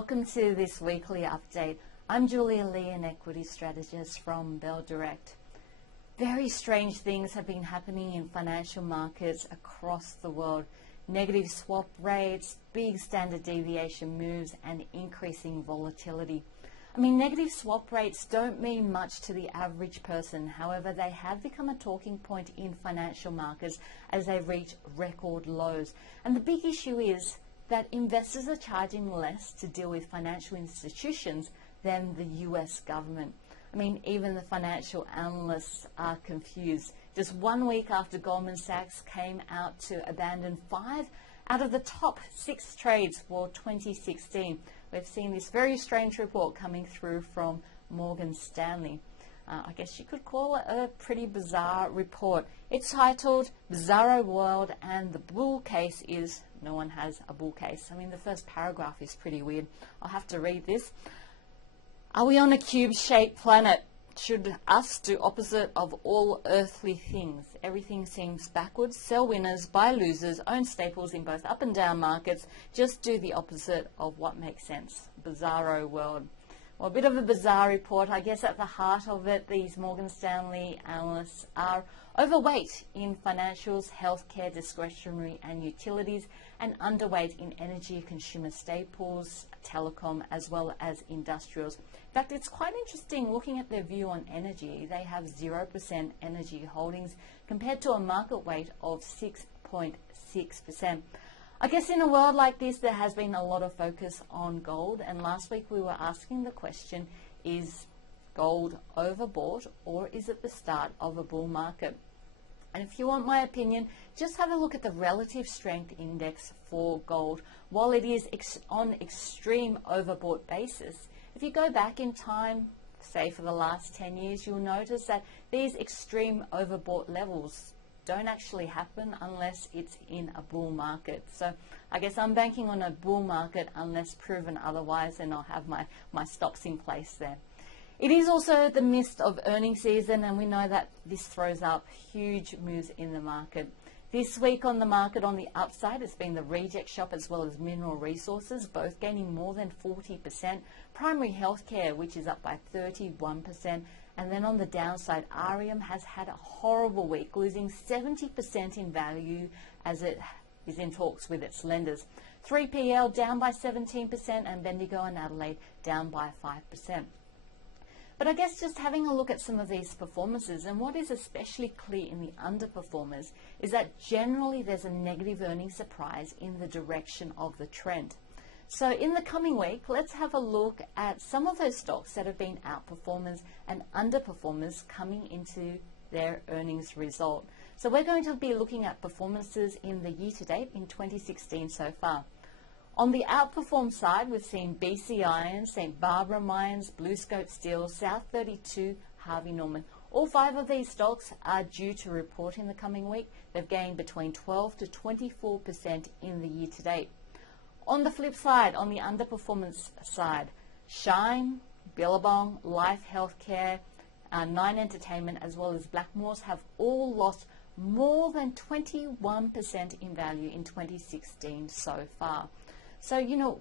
welcome to this weekly update. I'm Julia Lee, an equity strategist from Bell Direct. Very strange things have been happening in financial markets across the world. Negative swap rates, big standard deviation moves, and increasing volatility. I mean, negative swap rates don't mean much to the average person. However, they have become a talking point in financial markets as they reach record lows. And the big issue is that investors are charging less to deal with financial institutions than the US government. I mean, even the financial analysts are confused. Just 1 week after Goldman Sachs came out to abandon 5 out of the top 6 trades for 2016, we've seen this very strange report coming through from Morgan Stanley. I guess you could call it a pretty bizarre report. It's titled Bizarro World, and the bull case is no one has a bull case. I mean, the first paragraph is pretty weird. I'll have to read this. Are we on a cube-shaped planet? Should us do opposite of all earthly things? Everything seems backwards. Sell winners, buy losers, own staples in both up and down markets. Just do the opposite of what makes sense. Bizarro world. Well, a bit of a bizarre report. I guess at the heart of it, these Morgan Stanley analysts are overweight in financials, healthcare, discretionary and utilities, and underweight in energy, consumer staples, telecom, as well as industrials. In fact, it's quite interesting looking at their view on energy. They have 0% energy holdings compared to a market weight of 6.6%. I guess in a world like this, there has been a lot of focus on gold, and last week we were asking the question, is gold overbought or is it the start of a bull market? And if you want my opinion, just have a look at the relative strength index for gold. While it is on extreme overbought basis, if you go back in time, say for the last 10 years, you'll notice that these extreme overbought levels don't actually happen unless it's in a bull market. So I guess I'm banking on a bull market unless proven otherwise, and I'll have my stops in place there. It is also the midst of earnings season, and we know that this throws up huge moves in the market. This week on the market on the upside, it's been the reject shop as well as mineral resources, both gaining more than 40%. Primary healthcare, which is up by 31%. And then on the downside, Arium has had a horrible week, losing 70% in value as it is in talks with its lenders. 3PL down by 17%, and Bendigo and Adelaide down by 5%. But I guess just having a look at some of these performances, and what is especially clear in the underperformers is that generally there's a negative earnings surprise in the direction of the trend. So in the coming week, let's have a look at some of those stocks that have been outperformers and underperformers coming into their earnings result. So we're going to be looking at performances in the year to date in 2016 so far. On the outperform side, we've seen BC Iron, St. Barbara Mines, BlueScope Steel, South 32, Harvey Norman. All 5 of these stocks are due to report in the coming week. They've gained between 12 to 24% in the year to date. On the flip side, on the underperformance side, Shine, Billabong, Life Healthcare, Nine Entertainment, as well as Blackmores have all lost more than 21% in value in 2016 so far. So, you know,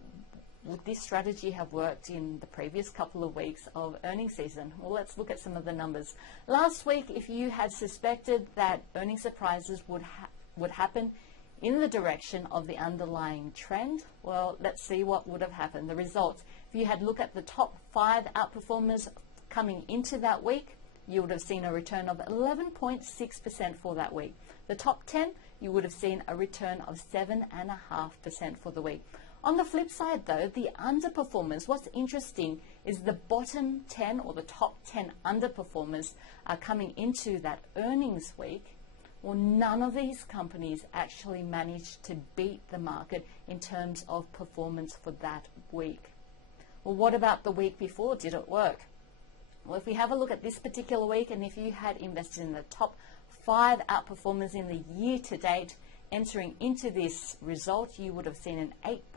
would this strategy have worked in the previous couple of weeks of earnings season? Well, let's look at some of the numbers. Last week, if you had suspected that earnings surprises would happen in the direction of the underlying trend, well, let's see what would have happened. The results, if you had looked at the top 5 outperformers coming into that week, you would have seen a return of 11.6% for that week. The top 10, you would have seen a return of 7.5% for the week. On the flip side though, the underperformers, what's interesting is the bottom 10 or the top 10 underperformers are coming into that earnings week. Well, none of these companies actually managed to beat the market in terms of performance for that week. Well, what about the week before? Did it work? Well, if we have a look at this particular week, and if you had invested in the top 5 outperformers in the year to date, entering into this result, you would have seen an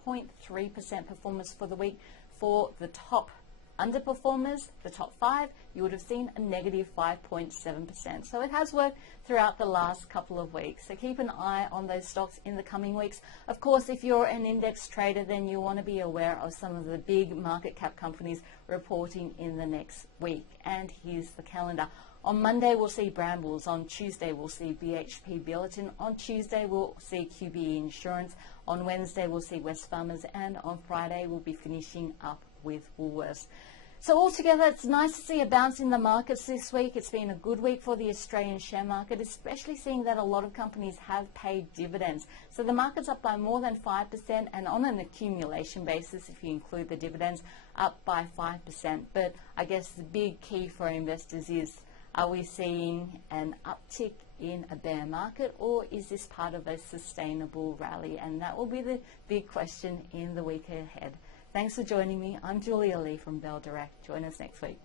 8.3% performance for the week for the top Underperformers, the top 5, you would have seen a negative 5.7%. So it has worked throughout the last couple of weeks. So keep an eye on those stocks in the coming weeks. Of course, if you're an index trader, then you want to be aware of some of the big market cap companies reporting in the next week. And here's the calendar. On Monday, we'll see Brambles. On Tuesday, we'll see BHP Billiton. On Tuesday, we'll see QBE Insurance. On Wednesday, we'll see Wesfarmers. And on Friday, we'll be finishing up with Woolworths. So altogether, it's nice to see a bounce in the markets this week. It's been a good week for the Australian share market, especially seeing that a lot of companies have paid dividends. So the market's up by more than 5%, and on an accumulation basis, if you include the dividends, up by 5%. But I guess the big key for investors is, are we seeing an uptick in a bear market, or is this part of a sustainable rally? And that will be the big question in the week ahead. Thanks for joining me. I'm Julia Lee from Bell Direct. Join us next week.